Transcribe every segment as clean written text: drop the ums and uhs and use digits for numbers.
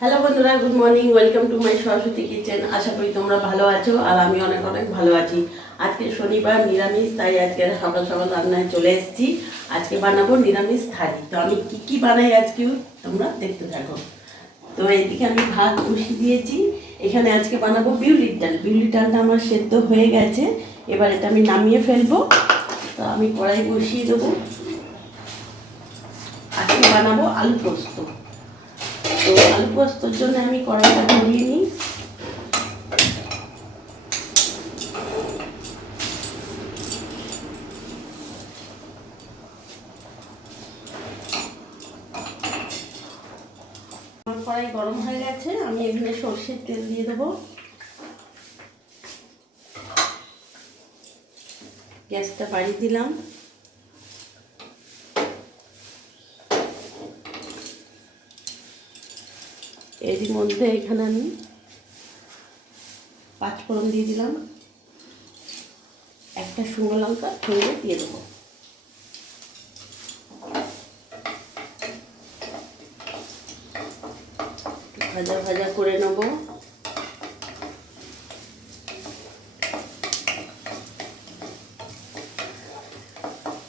Hello বন্ধুরা, good morning. Welcome to my Saraswati kitchen. আশা করি তোমরা ভালো আছো আর আমি অনেক অনেক ভালো আছি। আজকে শনিবার, নিরামিষ, তাই আজকে সকাল সকাল রান্নায় চলে এসেছি। আজকে বানাবো নিরামিষ থালি। তো আমি কি বানাই আজকে তোমরা দেখতে থাকো। তো এইদিকে আমি ভাত বসিয়ে দিয়েছি। এখানে আজকে বানাবো বিউলির ডাল। বিউলির ডালটা আমার সেদ্ধ হয়ে গেছে, এবার এটা আমি নামিয়ে ফেলবো। তো আমি কড়াই বসিয়ে দেবো। আজকে বানাবো আলু পোস্ত। তো আলু পোস্তর জন্য আমি কড়াইটা ধরিয়ে নিই। আমার কড়াই গরম হয়ে গেছে, আমি এখানে সর্ষের তেল দিয়ে দেবো। গ্যাসটা বাড়িয়ে দিলাম। এরই মধ্যে এখানে আমি 5 ফোড়ন দিয়ে দিলাম, একটা শুকনো লঙ্কা সঙ্গে দিয়ে দেবো। ভাজা ভাজা করে নেব।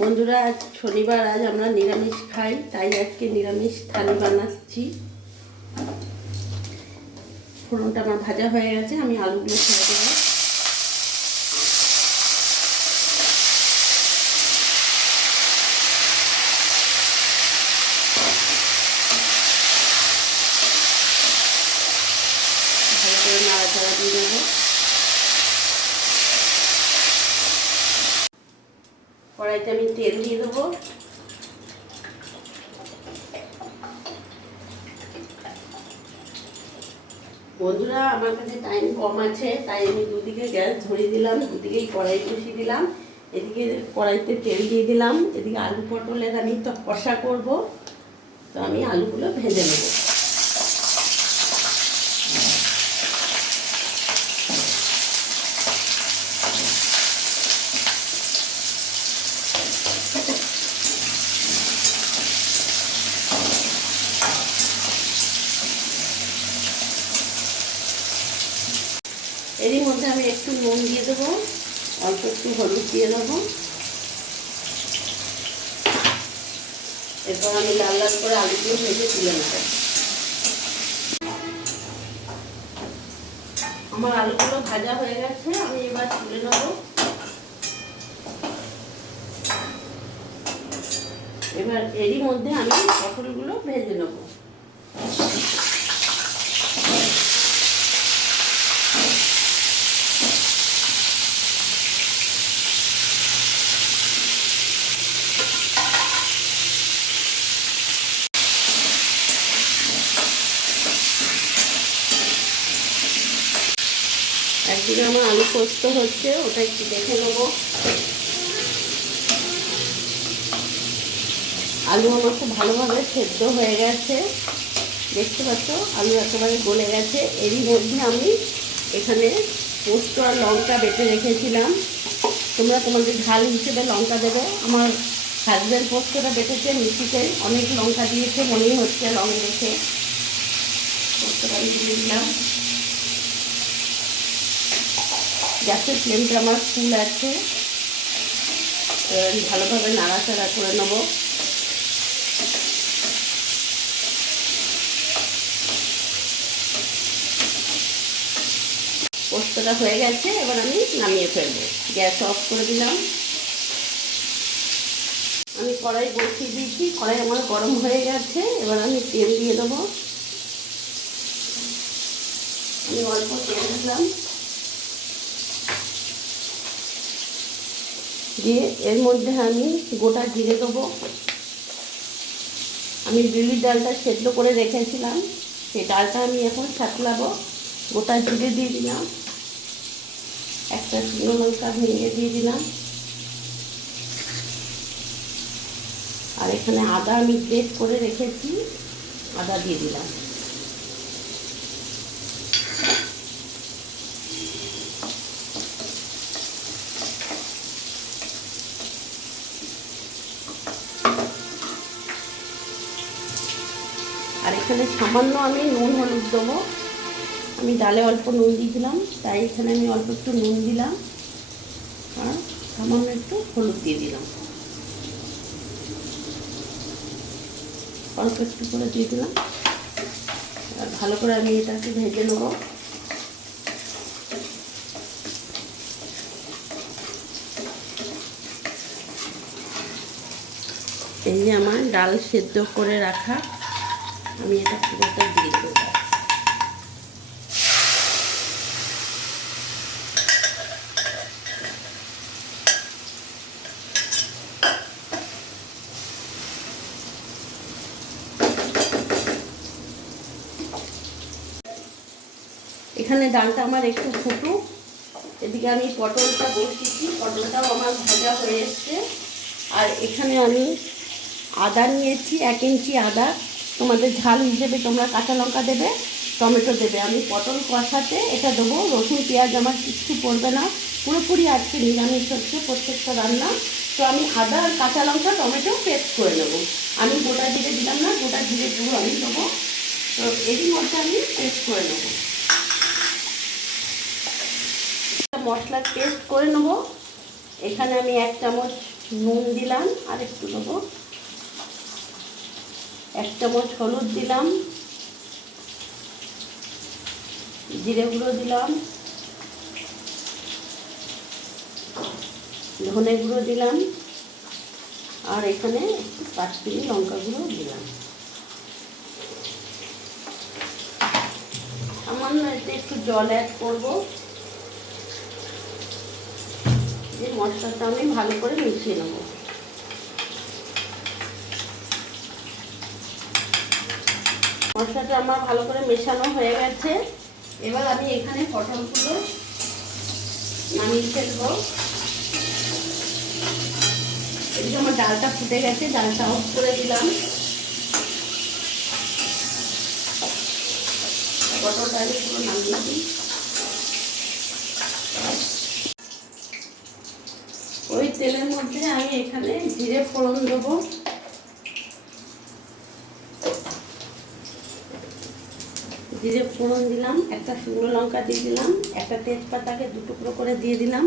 বন্ধুরা, আজ শনিবার, আজ আমরা নিরামিষ খাই, তাই আজকে নিরামিষ থালি বানাচ্ছি। ফোড়নটা আমার ভাজা হয়ে গেছে, আমি আলুগুলো ছেড়ে দেবো। ভালো করে নাড়াচাড়া দিয়ে দেবো। কড়াইতে আমি তেল দিয়ে দেবো। বন্ধুরা, আমার কাছে টাইম কম আছে, তাই আমি দুদিকে গ্যাস ধরিয়ে দিলাম, দুদিকেই কড়াই বসিয়ে দিলাম। এদিকে কড়াইতে তেল দিয়ে দিলাম, এদিকে আলু পটলের আমি তো কষা করব। তো আমি আলুগুলো ভেজে নেব। এরই মধ্যে আমি একটু নুন দিয়ে দেবো, অল্প একটু হলুদ দিয়ে দেবো। এরপর আমি লাল লাল করে আলুগুলো ভেজে তুলে নেব। আমার আলুগুলো ভাজা হয়ে গেছে, আমি এবার তুলে নেব। এবার এরই মধ্যে আমি পটলগুলো ভেজে নেব। একদিকে আমার আলু পোস্ত হচ্ছে, ওটা একটু দেখে নেব। আলু আমার খুব ভালোভাবে সেদ্ধ হয়ে গেছে, দেখতে পাচ্ছ আলু একেবারে গলে গেছে। এরই মধ্যে আমি এখানে পোস্ত আর লঙ্কা বেটে রেখেছিলাম। তোমরা তোমাদের ঝাল হিসেবে লঙ্কা দেবে। আমার হাজব্যান্ড পোস্তটা বেটেছে মিষ্টিতে, অনেক লঙ্কা দিয়েছে মনেই হচ্ছে লং দেখে। পোস্তটা আমি দিয়ে দিলাম। গ্যাসের ফ্লেমটা আমার ফুল আছে, আমি ভালোভাবে নাড়াচাড়া করে নেব। পোস্তটা হয়ে গেছে, এবার আমি নামিয়ে ফেলবো। গ্যাস অফ করে দিলাম। আমি কড়াই বসিয়ে দিয়েছি, কড়াই আমার গরম হয়ে গেছে। এবার আমি তেল দিয়ে দেবো। আমি অল্প তেল দিলাম, দিয়ে এর মধ্যে আমি গোটা জিরে দেবো। আমি বিউলির ডালটা সেদ্ধ করে রেখেছিলাম, সেই ডালটা আমি এখন ছাতলাবো। গোটা জিরে দিয়ে দিলাম, একটা শুকনো লঙ্কা ভেঙে দিয়ে দিলাম, আর এখানে আদা আমি পেস্ট করে রেখেছি, আদা দিয়ে দিলাম। আর এখানে সামান্য আমি নুন হলুদ দেবো। আমি ডালে অল্প নুন দিয়েছিলাম, তাই এখানে আমি অল্প একটু নুন দিলাম আর সামান্য একটু হলুদ দিয়ে দিলাম, অল্প একটু করে দিয়ে দিলাম। আর ভালো করে আমি এটাকে ভেজে নেবো। এই যে আমার ডাল সেদ্ধ করে রাখা, আমি এটা পুরোটা দিয়ে দেবো। এখানে ডালটা আমার একটু ফুটুক, এদিকে আমি পটলটা বসিয়েছি, পটলটাও আমার ভাজা হয়ে এসছে। আর এখানে আমি আদা নিয়েছি, 1 ইঞ্চি আদা। তোমাদের ঝাল হিসেবে তোমরা কাঁচা লঙ্কা দেবে, টমেটো দেবে। আমি পটল কষাতে এটা দেবো, রসুন পেঁয়াজ আমার কিচ্ছু পড়বে না, পুরোপুরি আজকে নিরামিষ হচ্ছে প্রত্যেকটা রান্না। তো আমি আদা আর কাঁচা লঙ্কা টমেটো পেস্ট করে নেবো। আমি গোটা জিরে দিলাম না, গোটা জিরে গুঁড়ো আমি দেবো। তো এরই মধ্যে আমি পেস্ট করে নেবো, মশলার পেস্ট করে নেব। এখানে আমি 1 চামচ নুন দিলাম, আর একটু দেবো, 1 চামচ হলুদ দিলাম, জিরে গুঁড়ো দিলাম, ধনে গুঁড়ো দিলাম, আর এখানে একটু কাশ্মীরি লঙ্কা গুঁড়ো দিলাম। সামান্য এতে একটু জল অ্যাড করবো। এই মশলাটা আমি ভালো করে মিশিয়ে নেব। মশলাটা আমার ভালো করে মেশানো হয়ে গেছে। এবার আমি এখানে পটলগুলো নামিয়ে ফেলবো। এদিকে আমার ডালটা ফুটে গেছে, ডালটা অফ করে দিলাম। পটলটা আমি পুরো নামিয়ে দিই। ওই তেলের মধ্যে আমি এখানে জিরে ফোড়ন দেবো। জিরে ফোড়ন দিলাম, একটা শুকনো লঙ্কা দিয়ে দিলাম, একটা তেজপাতাকে 2 টুকরো করে দিয়ে দিলাম।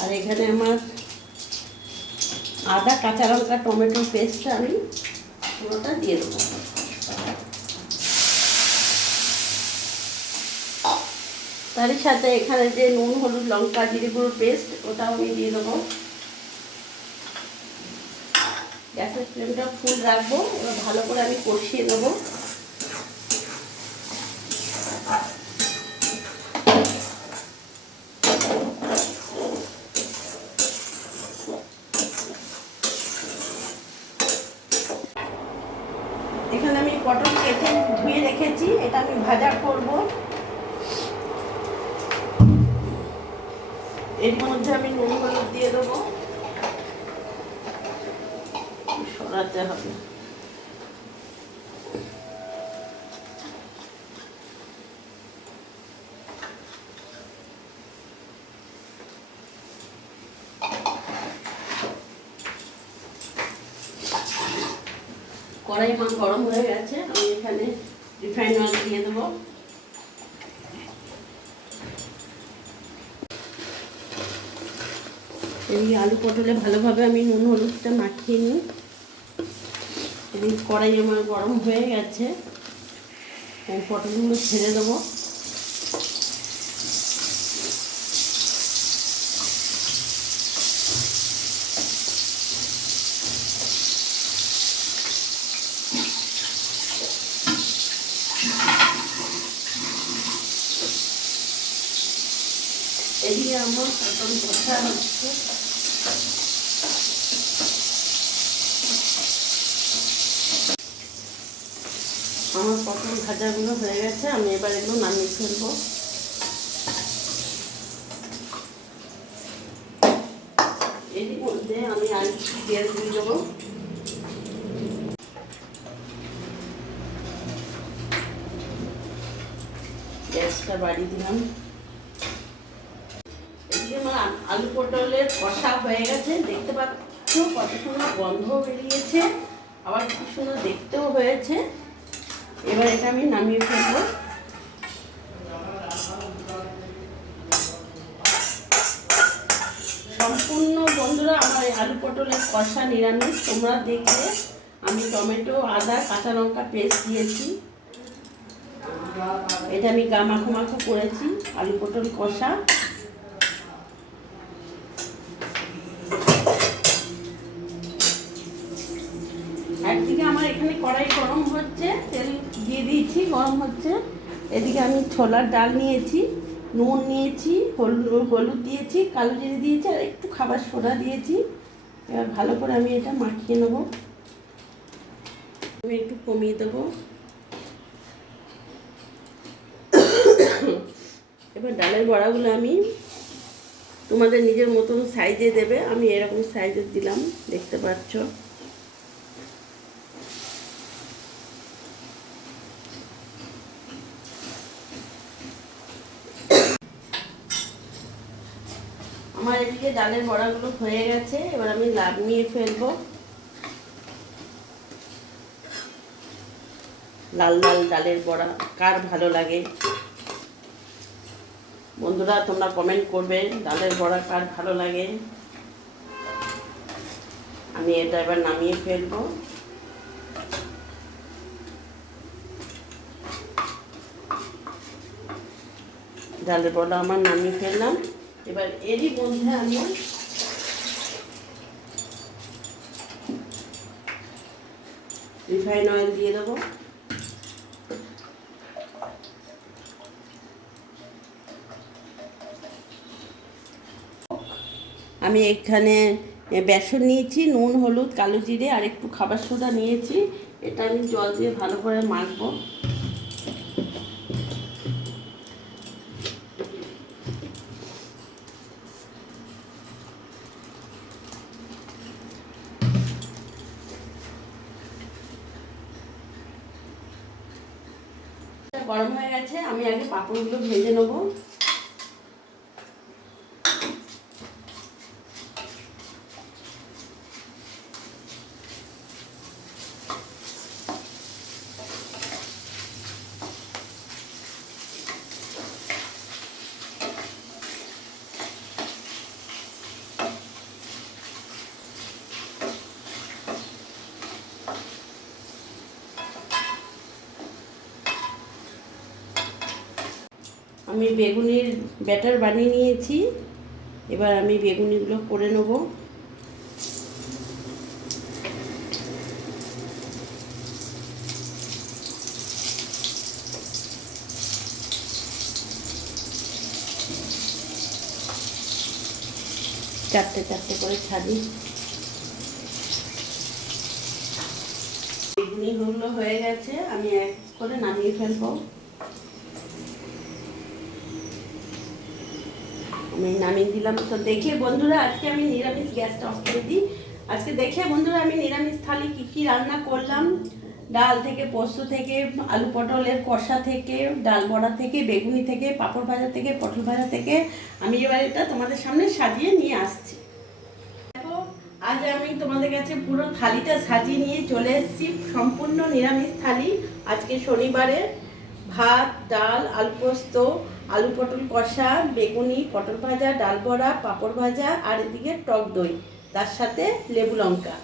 আর এখানে আমার আদা কাঁচা লঙ্কা টমেটোর পেস্টটা আমি পুরোটা দিয়ে দেবো। তারই সাথে এখানে যে নুন হলুদ লঙ্কা জিরে গুঁড়োর পেস্ট, ওটাও আমি দিয়ে দেবো। গ্যাসের ফ্লেমটা ফুল রাখবো। এবার ভালো করে আমি কষিয়ে নেবো। এখানে আমি পটল কেটে ধুয়ে রেখেছি, এটা আমি ভাজা করব। এর মধ্যে আমি নুন হলুদ দিয়ে দেবো, সরাতে হবে। কড়াই আমার গরম হয়ে গেছে, আমি এখানে রিফাইন্ড অয়েল দিয়ে দেবো। এই আলু পটলে ভালোভাবে আমি নুন হলুদটা মাখিয়ে নিই। এদিকে কড়াই আমার গরম হয়ে গেছে, আমি পটলগুলো ছেড়ে দেবো। এদিকে আমার পটল কষা হচ্ছে। আমার পটল ভাজাগুলো হয়ে গেছে, আমি এবার এগুলো নামিয়ে ফেলবো। এর মধ্যে আমি আর তেল দিয়ে দেবো। গ্যাসটা বাড়িয়ে দিলাম। এদিকে আমার আলু পটলের কষা হয়ে গেছে, দেখতে পাচ্ছি কত সুন্দর গন্ধ বেরিয়েছে, আবার খুব সুন্দর দেখতেও হয়েছে। এবার এটা আমি নামিয়ে ফেলবো। সম্পূর্ণ বন্ধুরা আমার আলু পটলের কষা নিরামিষ। তোমরা দেখলে আমি টমেটো, আদা, কাঁচা লঙ্কা পেস্ট দিয়েছি। এটা আমি মাখো মাখো করেছি আলু পটল কষা। একদিকে আমার এখানে কড়াই গরম হচ্ছে, তেল দিয়ে দিয়েছি, গরম হচ্ছে। এদিকে আমি ছোলার ডাল নিয়েছি, নুন নিয়েছি, হলুদ দিয়েছি, কালো জিরে দিয়েছি, আর একটু খাবার সোডা দিয়েছি। এবার ভালো করে আমি এটা মাখিয়ে নেব। আমি একটু কমিয়ে দেবো। এবার ডালের বড়াগুলো আমি তোমাদের নিজের মতন সাইজে দেবে। আমি এরকম সাইজের দিলাম, দেখতে পাচ্ছ। আমার এদিকে ডালের বড়াগুলো হয়ে গেছে, এবার আমি নামিয়ে ফেলবো। লাল লাল ডালের বড়া কার ভালো লাগে বন্ধুরা, তোমরা কমেন্ট করবে ডালের বড়া কার ভালো লাগে। আমি এটা এবার নামিয়ে ফেলবো। ডালের বড়া আমার নামিয়ে ফেললাম। এবার এরই মধ্যে আমি রিফাইন অয়েল দিয়ে দেবো। আমি এখানে বেসন নিয়েছি, নুন, হলুদ, কালো জিরে আর একটু খাবার সোডা নিয়েছি। এটা আমি জল দিয়ে ভালো করে মাখবো। গরম হয়ে গেছে, আমি আগে পাঁপড়গুলো ভেজে নেবো। আমি বেগুনির ব্যাটার বানিয়ে নিয়েছি। এবার আমি বেগুনিগুলো করে নেব। চারটে চারটে করে ছাড়ি। বেগুনিগুলো হয়ে গেছে, আমি এক করে নামিয়ে ফেলবো। আমি নামিয়ে দিলাম। তো দেখে বন্ধুরা আজকে আমি নিরামিষ, গ্যাসটা অফ করে দিই। আজকে দেখে বন্ধুরা আমি নিরামিষ থালি কী কী রান্না করলাম। ডাল থেকে, পোস্ত থেকে, আলু পটলের কষা থেকে, ডাল বড়া থেকে, বেগুনি থেকে, পাঁপড় ভাজা থেকে, পটল ভাজা থেকে আমি এবার এটা তোমাদের সামনে সাজিয়ে নিয়ে আসছি। দেখো আজ আমি তোমাদের কাছে পুরো থালিটা সাজিয়ে নিয়ে চলে এসেছি। সম্পূর্ণ নিরামিষ থালি। আজকে শনিবারে ভাত, ডাল, আলু পোস্ত, আলু পটল কষা, বেগুনি, পটল ভাজা, ডাল বড়া, পাঁপড় ভাজা আর এদিকে টক দই, তার সাথে লেবু লঙ্কা।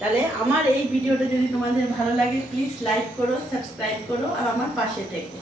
তাহলে আমার এই ভিডিওটা যদি তোমাদের ভালো লাগে প্লিজ লাইক করো, সাবস্ক্রাইব করো আর আমার পাশে থেকো।